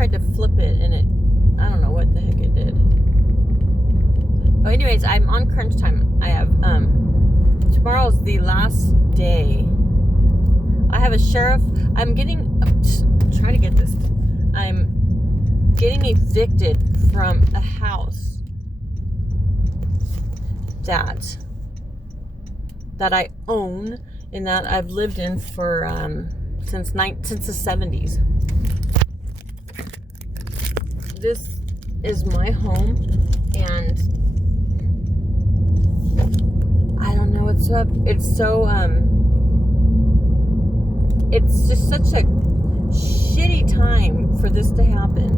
tried to flip it and I don't know what the heck it did. Oh, anyways, I'm on crunch time. I have, tomorrow's the last day. I have a sheriff. I'm trying to get this. I'm getting evicted from a house that I own and that I've lived in for since the 70s. This is my home, and I don't know what's up. It's so it's just such a shitty time for this to happen,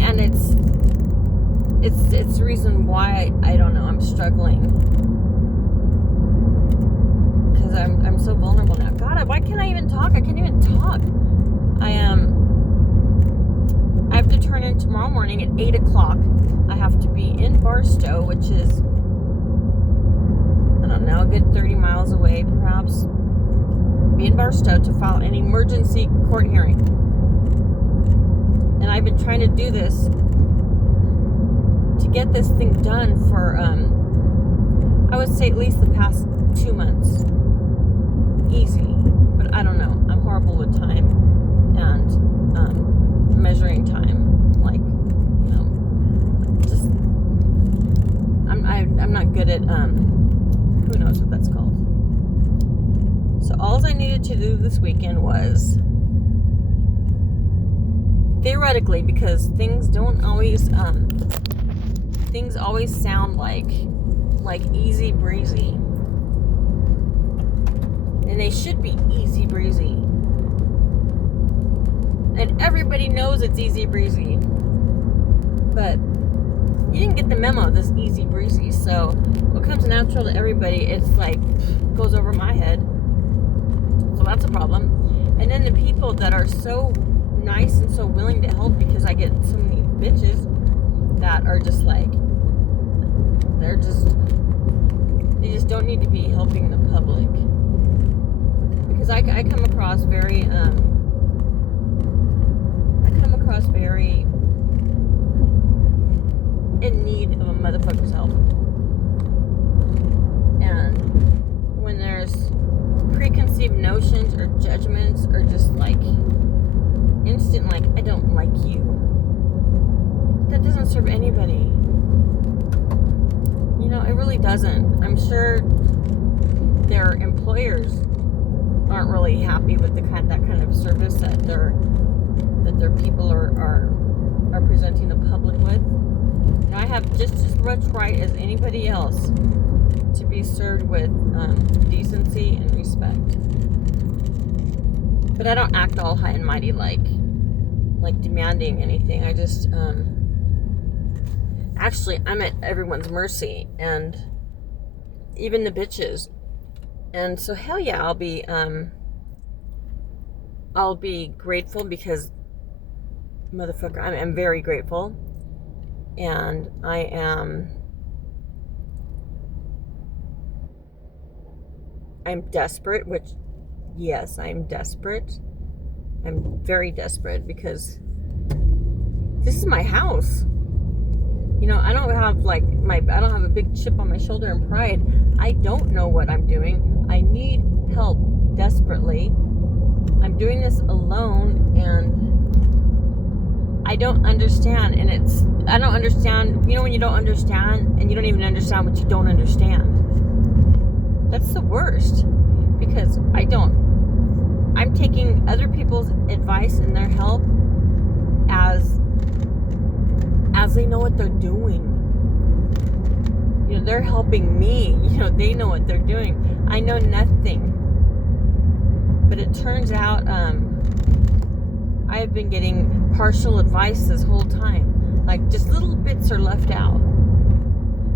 and it's the reason why I don't know, I'm struggling, because I'm so vulnerable now. God, why can't I even talk? I can't even talk. I have to turn in tomorrow morning at 8 o'clock. I have to be in Barstow, which is, I don't know, a good 30 miles away, perhaps. Be in Barstow to file an emergency court hearing. And I've been trying to do this, to get this thing done for, I would say at least the past 2 months. Easy. But I don't know. I'm horrible with time and measuring time. Like, just, I'm not good at, who knows what that's called. So all I needed to do this weekend was, theoretically, because things don't always, things always sound like easy breezy. And they should be easy breezy. And everybody knows it's easy breezy. But you didn't get the memo, this easy breezy. So what comes natural to everybody, it's like, goes over my head. So that's a problem. And then the people that are so nice and so willing to help, because I get so many bitches that are just like, they just don't need to be helping the public. Because I come across very, in need of a motherfucker's help. And when there's preconceived notions or judgments, or just like instant, like, I don't like you, that doesn't serve anybody. You know, it really doesn't. I'm sure their employers aren't really happy with that kind of service that their people are presenting the public with. And I have just as much right as anybody else to be served with decency and respect. But I don't act all high and mighty like demanding anything. I just actually, I'm at everyone's mercy, and even the bitches. And so hell yeah, I'll be grateful, because motherfucker, I'm very grateful. And I'm desperate, which, yes, I'm desperate. I'm very desperate, because this is my house. You know, I don't have I don't have a big chip on my shoulder and pride. I don't know what I'm doing. I need help desperately. I'm doing this alone, and I don't understand. And I don't understand. You know, when you don't understand, and you don't even understand what you don't understand. That's the worst, because I'm taking other people's advice and their help as they know what they're doing. You know, they're helping me. You know, they know what they're doing. I know nothing. But it turns out I have been getting partial advice this whole time. Like, just little bits are left out.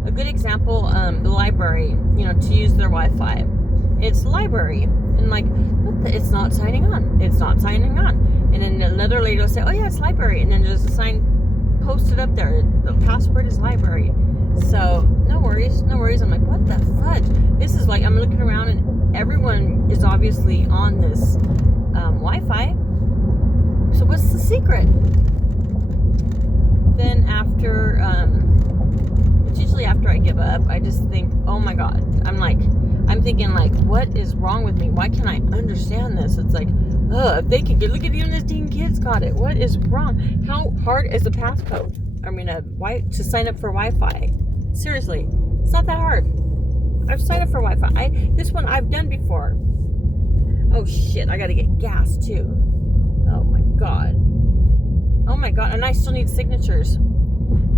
A good example, the library, you know, to use their Wi-Fi. It's library. And like, it's not signing on. It's not signing on. And then another lady will say, oh yeah, it's library. And then there's a sign posted up there. The password is library. So, no worries. I'm like, what the fudge? This is like, I'm looking around and everyone is obviously on this Wi-Fi. So what's the secret? Then after, it's usually after I give up, I just think, oh my God. I'm thinking like, what is wrong with me? Why can't I understand this? It's like, if they could look at even this teen kid's got it. What is wrong? How hard is a passcode? I mean, to sign up for Wi-Fi. Seriously, it's not that hard. I've signed up for Wi-Fi. This one I've done before. Oh shit, I gotta get gas too. Oh my God. Oh my God, and I still need signatures.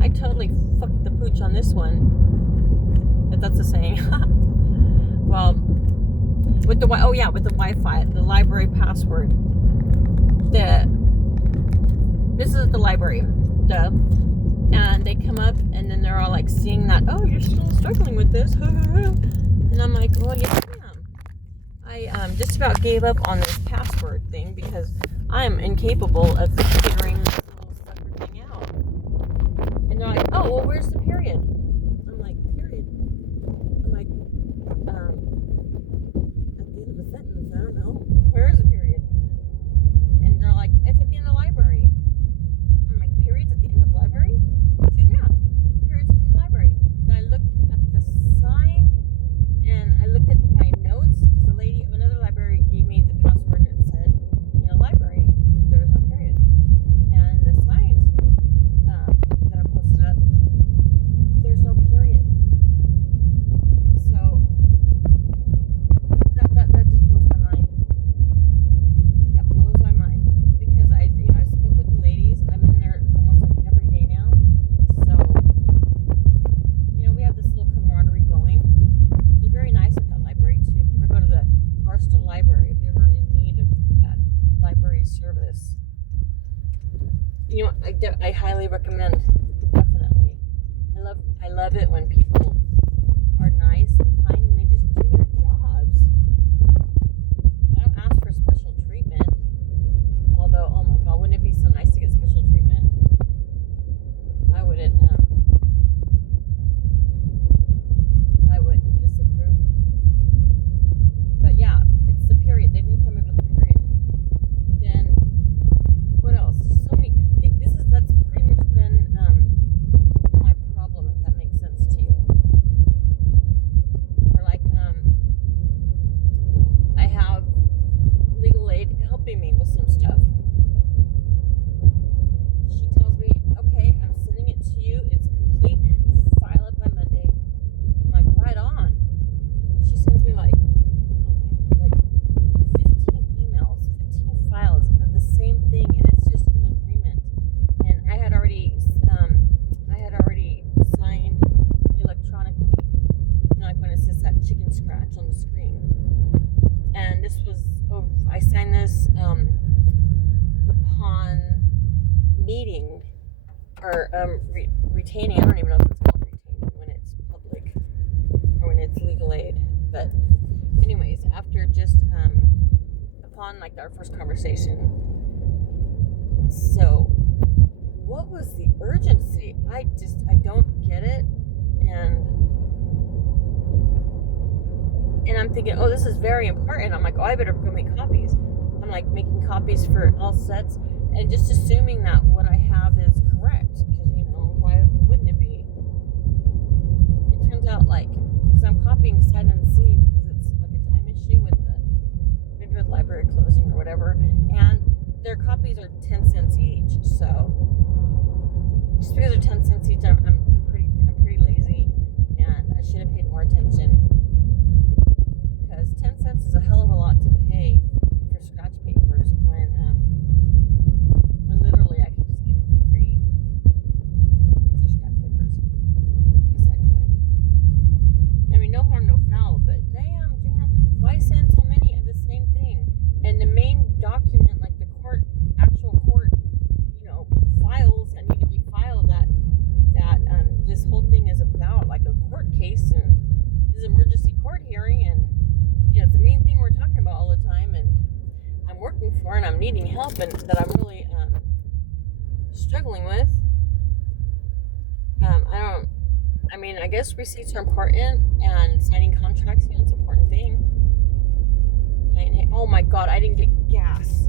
I totally fucked the pooch on this one. If that's a saying. Well, with the Wi-Fi, the library password. This is the library. And they come up and then they're all like seeing that, oh, you're still struggling with this. And I'm like, well, yes, I am. I just about gave up on this password thing because I'm incapable of figuring this little sucker thing out. And they're like, oh, well, where's the period? I'm like, period? I'm like, at the end of a sentence, I don't know. Where is the period? And they're like, it's at the end of the library. I'm like, period's at the end of the library? She goes, yeah, period's at the end of the library. Then I looked at the sign and I looked at my notes because the lady, another library, gave me the password and it said, library, but there was no period. And the signs that are posted up, there's no period. So that just blows my mind. That blows my mind because I spoke with the ladies. I'm in there almost like every day now. So we have this little camaraderie going. They're very nice at that library too. If you ever go to the Barstow Library, if you're ever in need of that library service, I highly recommend. Definitely, I love it when people are nice and kind and they just do their jobs. I don't ask for special treatment, although, oh my God, wouldn't it be so nice to get special treatment? I wouldn't disapprove. But yeah, it's the period. They didn't tell me about the period. Then what else? So many. That's pretty much been my problem, if that makes sense to you. Or like I have legal aid helping me with some stuff. She tells me, okay, I'm sending it to you. It's complete. File it by Monday. I'm like, right on. She sends me like 15 emails, 15 files of the same thing, and it's just an agreement. And I had already signed electronically, like when it says that chicken scratch on the screen. And this was, I signed this upon meeting or retaining. I don't even know if it's called retaining when it's public or when it's legal aid. But anyways, after just upon like our first conversation. So what was the urgency? I don't get it. And I'm thinking, oh, this is very important. I'm like, oh, I better go make copies. I'm like making copies for all sets and just assuming that what I have is correct. Because, why wouldn't it be? It turns out because I'm copying sight unseen because it's like a time issue with maybe with library closing or whatever. And their copies are 10 cents each. So just because they're 10 cents each, I'm pretty lazy, and I should have paid more attention. Because 10 cents is a hell of a lot to pay for scratch papers when literally I could just get them for free because they're scratch papers. Beside the point. I mean, no harm, no foul, but damn, why send so many of the same thing? And the main document, like the actual court, files that need to be filed that this whole thing is about, like a court case and this emergency court hearing, and it's the main thing we're talking about all the time, and I'm working for, and I'm needing help, and that I'm really struggling with. I guess receipts are important, and signing contracts, it's an important thing. Oh my God, I didn't get gas.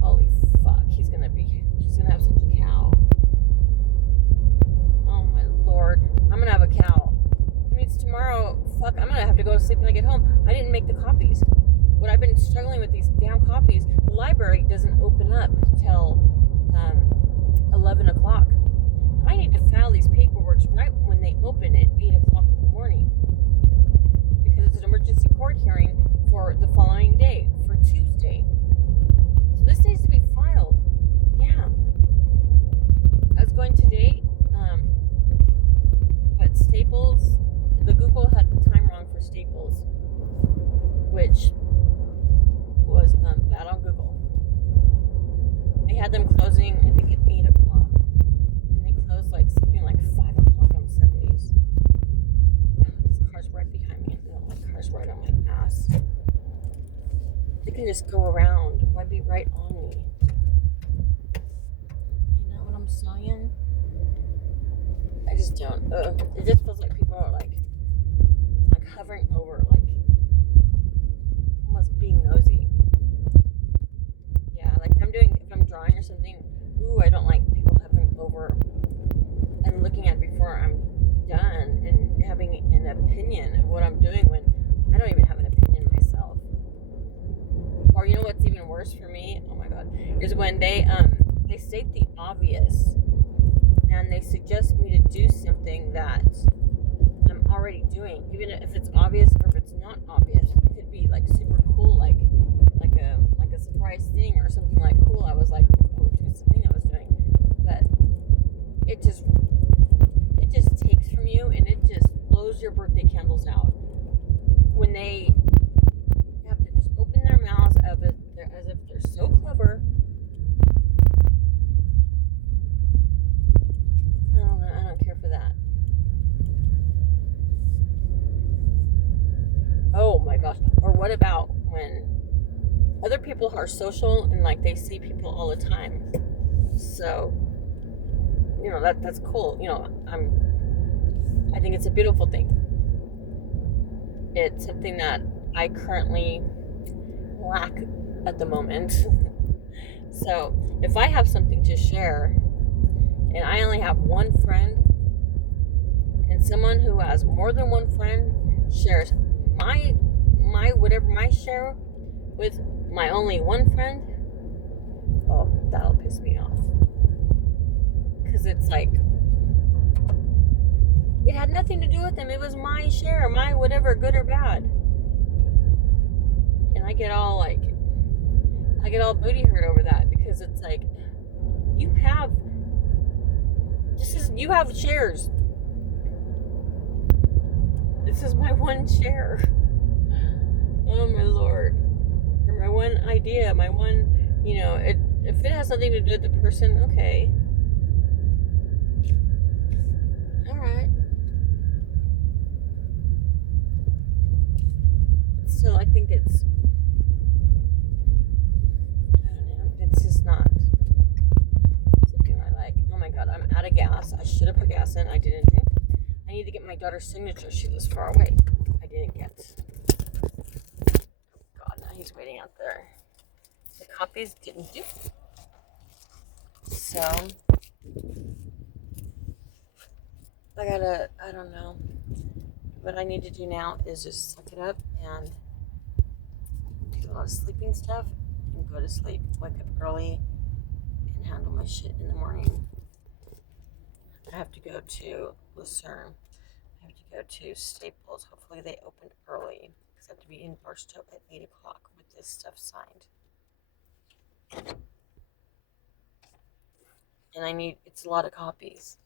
Holy fuck, he's gonna library doesn't open up till 11 o'clock. I need to file these paperwork right when they open at 8 o'clock in the morning, because it's an emergency court hearing for the following day, for Tuesday. So this needs to be filed. Damn. I was going today, but Staples, the Google had the time wrong for Staples, which was bad on Google. They had them closing, I think, at 8 o'clock. And they closed like something like 5 o'clock on Sundays. This car's right behind me. No, my car's right on my ass. They can just go around. Why be right on me? You know what I'm saying? I just don't. It just feels like people are like hovering over, like almost being nosy. Yeah, like if I'm drawing or something, ooh, I don't like people hovering over and looking at it before I'm done and having an opinion of what I'm doing when I don't even have an opinion myself. Or you know what's even worse for me? Oh my god, is when they state the obvious and they suggest me to do something that I'm already doing, even if it's obvious or if it's not obvious. It could be like super cool, like a surprise thing or something like cool. I was like, oh, it's the thing I was doing, but it just takes from you and it just blows your birthday candles out when they have to just open their mouths as if they're so clever. I don't know. I don't care for that. Oh my gosh. Or what about when other people are social and like they see people all the time? So, you know, that's cool. You know, I think it's a beautiful thing. It's something that I currently lack at the moment. So, if I have something to share and I only have one friend, and someone who has more than one friend shares my whatever my share with my only one friend, oh, that'll piss me off. Because it's like, it had nothing to do with them. It was my share, my whatever, good or bad. And I get all booty hurt over that, because it's like, you have shares. This is my one share. Oh my lord. Or my one idea, my one, you know, if it has something to do with the person, okay. Alright. So I think I don't know, it's just not something I like. Oh my god, I'm out of gas. I should have put gas in. I didn't do. I need to get my daughter's signature. She lives far away. I didn't get. God, now he's waiting out there. The copies didn't do. So, I don't know. What I need to do now is just suck it up and do a lot of sleeping stuff and go to sleep. Wake up early and handle my shit in the morning. I have to go to Lucerne. I have to go to Staples. Hopefully they open early, because I have to be in Barstow at 8 o'clock with this stuff signed. And it's a lot of copies.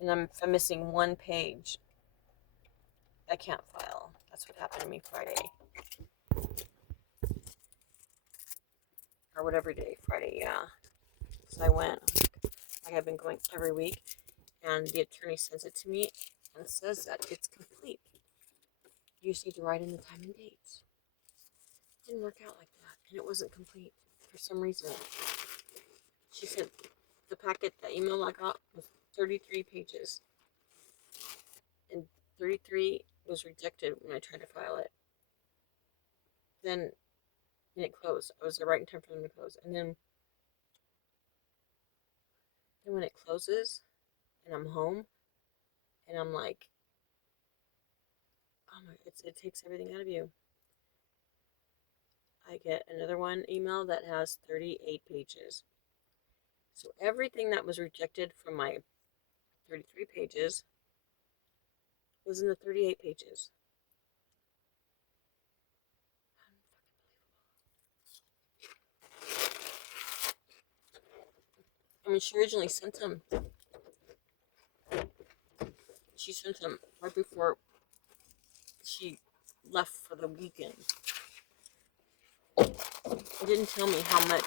And if I'm missing one page, I can't file. That's what happened to me Friday. Or whatever day, Friday, yeah. So I went, like I've been going every week, and the attorney sends it to me and says that it's complete. You just need to write in the time and date. It didn't work out like that, and it wasn't complete for some reason. She said the packet, the email I got was 33 pages, and 33 was rejected when I tried to file it. Then it closed. I was there right in time for them to close, and then when it closes, and I'm home, and I'm like, oh my, it takes everything out of you. I get another email that has 38 pages. So everything that was rejected from my 33 pages was in the 38 pages. I mean, she originally sent them. She sent them right before she left for the weekend. It didn't tell me how many.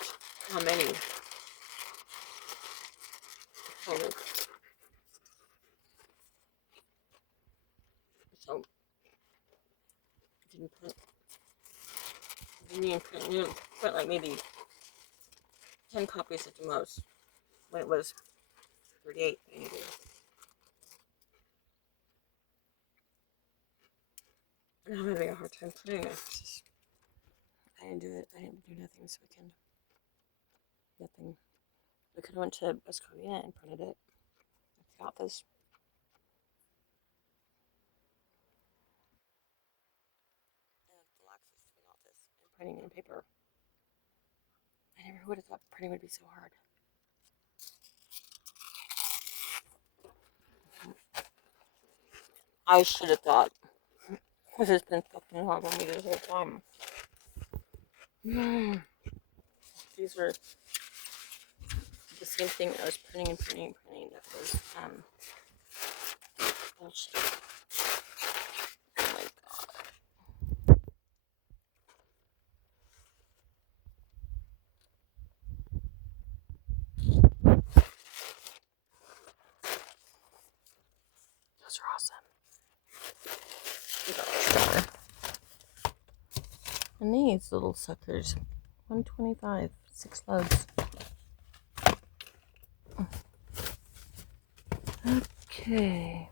So didn't even print like maybe 10 copies at the most when it was 38. And I'm having a hard time printing it. I didn't do it. I didn't do nothing this weekend. Nothing. We could have went to West Covina and printed it at the office. The laxest between office and printing in paper. I never would have thought printing would be so hard. I should have thought. This has been fucking hard on me this whole time. These were the same thing I was printing. That was, bullshit. Oh my god. Those are awesome. And these little suckers, $125, 6 loads. Okay.